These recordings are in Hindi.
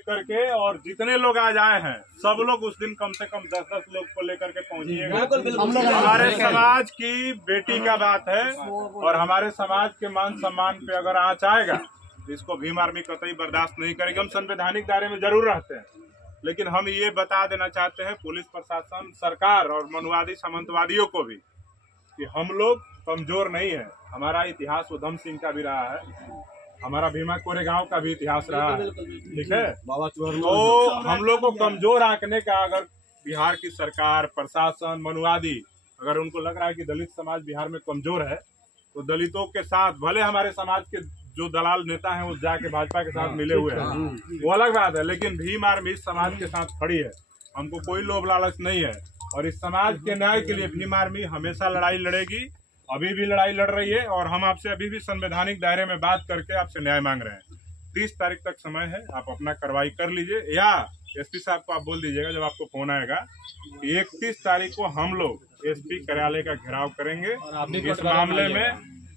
करके, और जितने लोग आज आए हैं सब लोग उस दिन कम से कम 10-10 लोग को लेकर के पहुंचिएगा। हमारे समाज की बेटी का बात है और हमारे समाज के मान सम्मान पे अगर आंच आएगा तो इसको भीम आर्मी कतई बर्दाश्त नहीं करेगी। हम संवैधानिक दायरे में जरूर रहते हैं, लेकिन हम ये बता देना चाहते हैं पुलिस प्रशासन, सरकार और मनुवादी सामंतवादियों को भी कि हम लोग कमजोर नहीं है। हमारा इतिहास उधम सिंह का भी रहा है, हमारा भीमा कोरेगांव का भी इतिहास रहा है, ठीक है। तो हम लोग को कमजोर आंकने का अगर बिहार की सरकार, प्रशासन, मनुवादी अगर उनको लग रहा है कि दलित समाज बिहार में कमजोर है तो दलितों के साथ, भले हमारे समाज के जो दलाल नेता हैं वो जाके भाजपा के साथ मिले हुए हैं वो अलग बात है, लेकिन भीम आर्मी इस समाज के साथ खड़ी है। हमको कोई लोभ लालच नहीं है और इस समाज के न्याय के लिए भीम आर्मी हमेशा लड़ाई लड़ेगी, अभी भी लड़ाई लड़ रही है। और हम आपसे अभी भी संवैधानिक दायरे में बात करके आपसे न्याय मांग रहे हैं। 30 तारीख तक समय है, आप अपना कार्रवाई कर लीजिए, या एसपी साहब को आप बोल दीजिएगा जब आपको फोन आएगा 31 तारीख को हम लोग एसपी कार्यालय का घेराव करेंगे। इस मामले में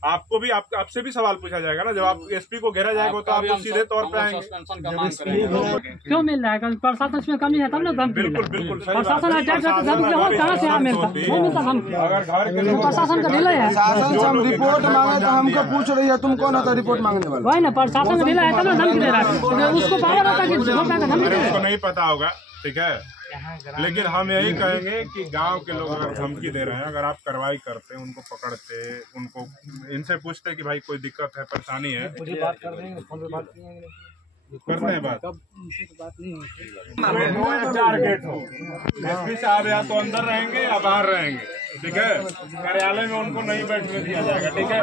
आपको भी आपसे भी सवाल पूछा जाएगा ना, जब आप एसपी को घेरा जाएगा तो आप सीधे तौर पे आएंगे। क्यों मिल रहा है? प्रशासन में कमी है तब ना धमकी। बिल्कुल बिल्कुल प्रशासन कहाँ से मिलता अगर घर के प्रशासन का ढीला है। शासन से हम रिपोर्ट मांगे तो हमको पूछ रही है तुम कौन होता रिपोर्ट मांगने वाला? वही ना, प्रशासन का ढीला है तब ना धमकी दे रहा है। उसको पावर होता कि उसको नहीं पता होगा, ठीक है। लेकिन हम यही कहेंगे कि गांव के लोग अगर धमकी दे रहे हैं, अगर आप कार्रवाई करते, उनको पकड़ते, उनको इनसे पूछते कि भाई कोई दिक्कत है, परेशानी है, मुझे बात कर देंगे, फोन पे बात करते हैं बात। बात नहीं होती। 2 या 4 गेट हो, एसपी साहब या तो अंदर रहेंगे या बाहर रहेंगे, ठीक है। कार्यालय में उनको नहीं बैठने दिया जाएगा, ठीक है।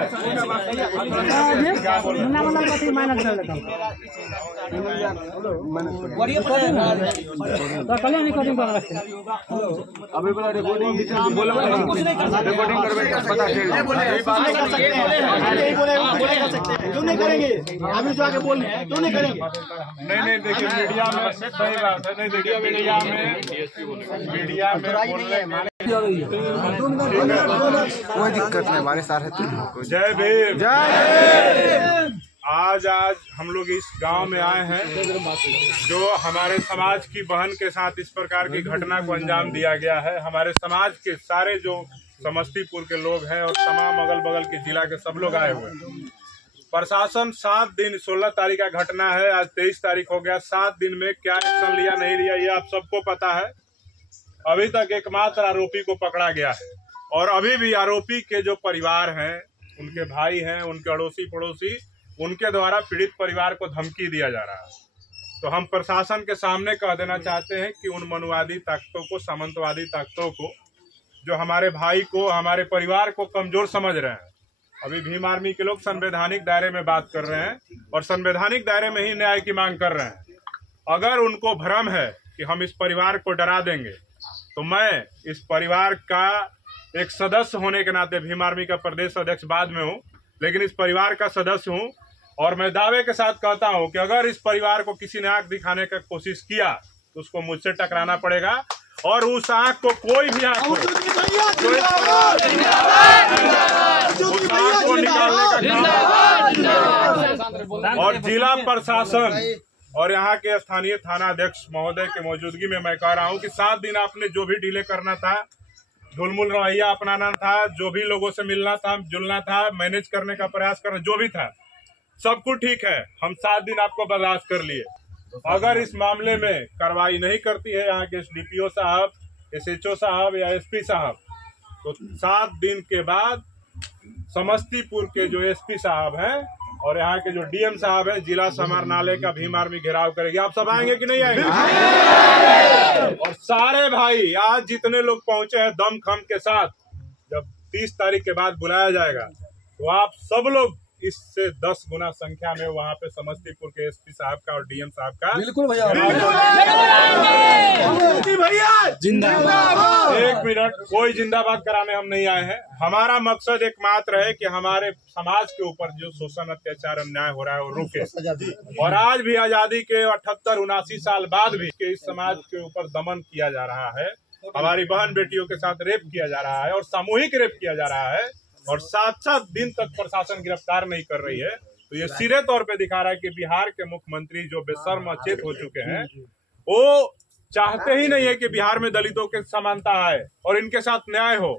अभी बोला रिकॉर्डिंग क्यों नहीं करेंगे? अभी जो आके बोल क्यों नहीं करेंगे? नहीं देखिए, मीडिया में सही बात है। नहीं देखिए, मीडिया में बोलने कोई दिक्कत नहीं, हमारे साथ है। जय भीम, जय। आज हम लोग इस गांव में आए हैं जो हमारे समाज की बहन के साथ इस प्रकार की घटना को अंजाम दिया गया है। हमारे समाज के सारे जो समस्तीपुर के लोग हैं और तमाम अगल बगल के जिला के सब लोग आए हुए हैं। प्रशासन 7 दिन, 16 तारीख का घटना है, आज 23 तारीख हो गया। 7 दिन में क्या एक्शन लिया नहीं लिया ये आप सबको पता है। अभी तक एकमात्र आरोपी को पकड़ा गया है और अभी भी आरोपी के जो परिवार हैं, उनके भाई हैं, उनके अड़ोसी पड़ोसी, उनके द्वारा पीड़ित परिवार को धमकी दिया जा रहा है। तो हम प्रशासन के सामने कह देना चाहते हैं कि उन मनुवादी ताकतों को, सामंतवादी ताकतों को, जो हमारे भाई को, हमारे परिवार को कमजोर समझ रहे हैं, अभी भीम आर्मी के लोग संवैधानिक दायरे में बात कर रहे हैं और संवैधानिक दायरे में ही न्याय की मांग कर रहे हैं। अगर उनको भ्रम है कि हम इस परिवार को डरा देंगे, तो मैं इस परिवार का एक सदस्य होने के नाते, भीम आर्मी का प्रदेश अध्यक्ष बाद में हूँ, लेकिन इस परिवार का सदस्य हूँ और मैं दावे के साथ कहता हूँ कि अगर इस परिवार को किसी ने आंख दिखाने का कोशिश किया तो उसको मुझसे टकराना पड़ेगा और उस आंख को कोई भी आंख को निकालने का। और जिला प्रशासन और यहाँ के स्थानीय थाना अध्यक्ष महोदय के मौजूदगी में मैं कह रहा हूँ कि 7 दिन आपने जो भी डिले करना था, ढुलमुल रवैया अपनाना था, जो भी लोगों से मिलना था, जुलना था, मैनेज करने का प्रयास करना, जो भी था, सब कुछ ठीक है। हम 7 दिन आपको बर्दाश्त कर लिए। अगर इस मामले में कार्रवाई नहीं करती है यहाँ के डीपीओ साहब, एसएचओ साहब या एसपी साहब, तो 7 दिन के बाद समस्तीपुर के जो एसपी साहब हैं और यहाँ के जो डीएम साहब है, जिला समाहरणालय का भीम आर्मी घेराव करेगी। आप सब आएंगे कि नहीं आएंगे? और सारे भाई आज जितने लोग पहुंचे हैं दमखम के साथ, जब 30 तारीख के बाद बुलाया जाएगा तो आप सब लोग इससे 10 गुना संख्या में वहाँ पे समस्तीपुर के एसपी साहब का और डीएम साहब का बिल्कुल भैया जिंदाबाद। 1 मिनट, कोई जिंदाबाद कराने हम नहीं आए हैं। हमारा मकसद एकमात्र है कि हमारे समाज के ऊपर जो शोषण, अत्याचार, अन्याय हो रहा है वो रुके। और आज भी आजादी के 78-79 साल बाद भी इस समाज के ऊपर दमन किया जा रहा है, हमारी बहन बेटियों के साथ रेप किया जा रहा है और सामूहिक रेप किया जा रहा है और 7-7 दिन तक प्रशासन गिरफ्तार नहीं कर रही है। तो ये सीधे तौर पे दिखा रहा है कि बिहार के मुख्यमंत्री जो बेशर्म अचेत हो चुके हैं, वो चाहते ही नहीं है कि बिहार में दलितों के समानता आए और इनके साथ न्याय हो।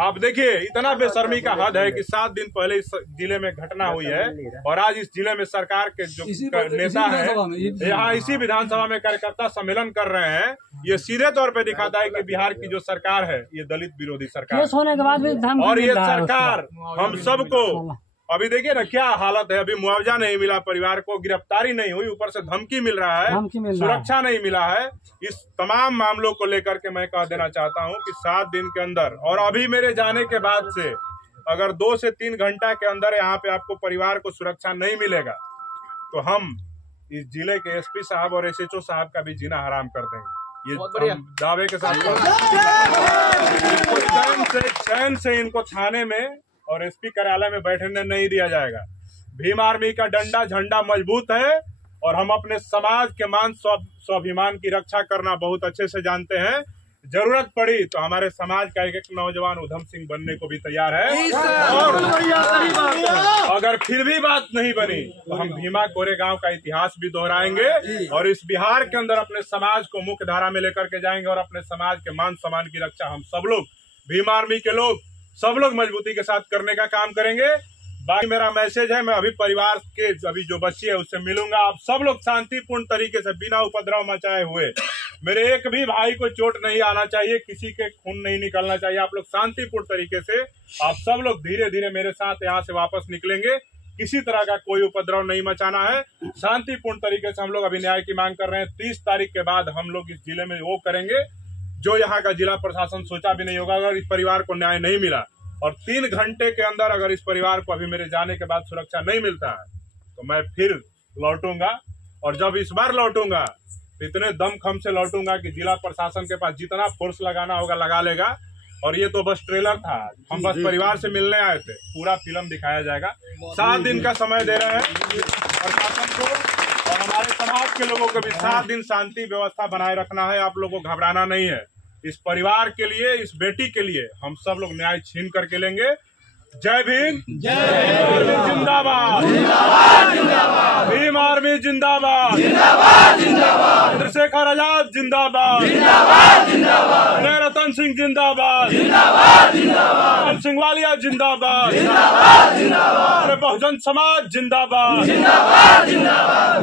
आप देखिए, इतना बेशर्मी का हद है कि 7 दिन पहले इस जिले में घटना हुई है और आज इस जिले में सरकार के जो नेता है यहाँ इसी विधानसभा में कार्यकर्ता सम्मेलन कर रहे हैं। ये सीधे तौर पे दिखाता है कि बिहार की जो सरकार है ये दलित विरोधी सरकार होने के बाद भी और ये सरकार हम सबको, अभी देखिए ना क्या हालत है, अभी मुआवजा नहीं मिला परिवार को, गिरफ्तारी नहीं हुई, ऊपर से धमकी मिल रहा है, सुरक्षा नहीं मिला है। इस तमाम मामलों को लेकर के मैं कह देना चाहता हूं कि 7 दिन के अंदर और अभी मेरे जाने के बाद से अगर 2 से 3 घंटा के अंदर यहाँ पे आपको परिवार को सुरक्षा नहीं मिलेगा तो हम इस जिले के एसपी साहब और एसएचओ साहब का भी जीना हराम कर देंगे। ये हम दावे के साथ चैन से इनको थाने में और एसपी कार्यालय में बैठने नहीं दिया जाएगा। भीम आर्मी का डंडा झंडा मजबूत है और हम अपने समाज के मान स्वाभिमान की रक्षा करना बहुत अच्छे से जानते हैं। जरूरत पड़ी तो हमारे समाज का एक नौजवान उधम सिंह बनने को भी तैयार है और अगर फिर भी बात नहीं बनी तो हम भीमा कोरेगांव का इतिहास भी दोहराएंगे और इस बिहार के अंदर अपने समाज को मुख्य धारा में लेकर के जाएंगे और अपने समाज के मान सम्मान की रक्षा हम सब लोग, भीम आर्मी के लोग, सब लोग मजबूती के साथ करने का काम करेंगे। बाकी मेरा मैसेज है, मैं अभी परिवार के अभी जो बच्ची है उससे मिलूंगा। आप सब लोग शांतिपूर्ण तरीके से बिना उपद्रव मचाए हुए, मेरे एक भी भाई को चोट नहीं आना चाहिए, किसी के खून नहीं निकलना चाहिए। आप लोग शांतिपूर्ण तरीके से, आप सब लोग धीरे धीरे मेरे साथ यहाँ से वापस निकलेंगे। किसी तरह का कोई उपद्रव नहीं मचाना है, शांतिपूर्ण तरीके से हम लोग अभी न्याय की मांग कर रहे हैं। 30 तारीख के बाद हम लोग इस जिले में वो करेंगे जो यहाँ का जिला प्रशासन सोचा भी नहीं होगा। अगर इस परिवार को न्याय नहीं मिला और 3 घंटे के अंदर अगर इस परिवार को अभी मेरे जाने के बाद सुरक्षा नहीं मिलता है तो मैं फिर लौटूंगा और जब इस बार लौटूंगा तो इतने दमखम से लौटूंगा कि जिला प्रशासन के पास जितना फोर्स लगाना होगा लगा लेगा। और ये तो बस ट्रेलर था, हम बस परिवार से मिलने आए थे, पूरा फिल्म दिखाया जाएगा। 7 दिन का समय दे रहे हैं प्रशासन को और हमारे समाज के लोगों को भी 7 दिन शांति व्यवस्था बनाए रखना है। आप लोगों को घबराना नहीं है। इस परिवार के लिए, इस बेटी के लिए हम सब लोग न्याय छीन करके लेंगे। जय भीम, जिंदाबाद, भीम आर्मी जिंदाबाद, चंद्रशेखर आजाद जिंदाबाद, रतन सिंह जिंदाबाद, सिंह वालिया जिंदाबाद, बहुजन समाज जिंदाबाद,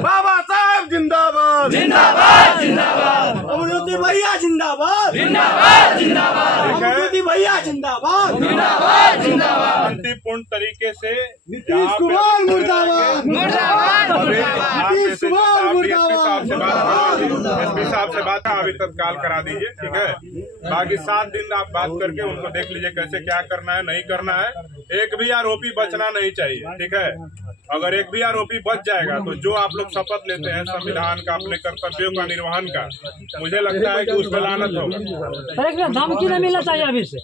बाबा साहब जिंदाबाद, अमृति भैया जिंदाबाद, अमृति भैया जिंदाबाद, शांतिपूर्ण तरीके से नीतीश कुमार मुर्दाबाद, एसपी साहब से बात अभी तत्काल करा दीजिए, ठीक है। बाकी 7 दिन आप बात करके उनको देख लीजिए कैसे क्या करना है, नहीं करना है। एक भी आरोपी बचना नहीं चाहिए, ठीक है। अगर एक भी आरोपी बच जाएगा तो जो आप लोग शपथ लेते हैं संविधान का, अपने कर्तव्यों का निर्वहन का, मुझे लगता है कि उस पर लानत होगा। धमकी नहीं मिलना चाहिए अभी से।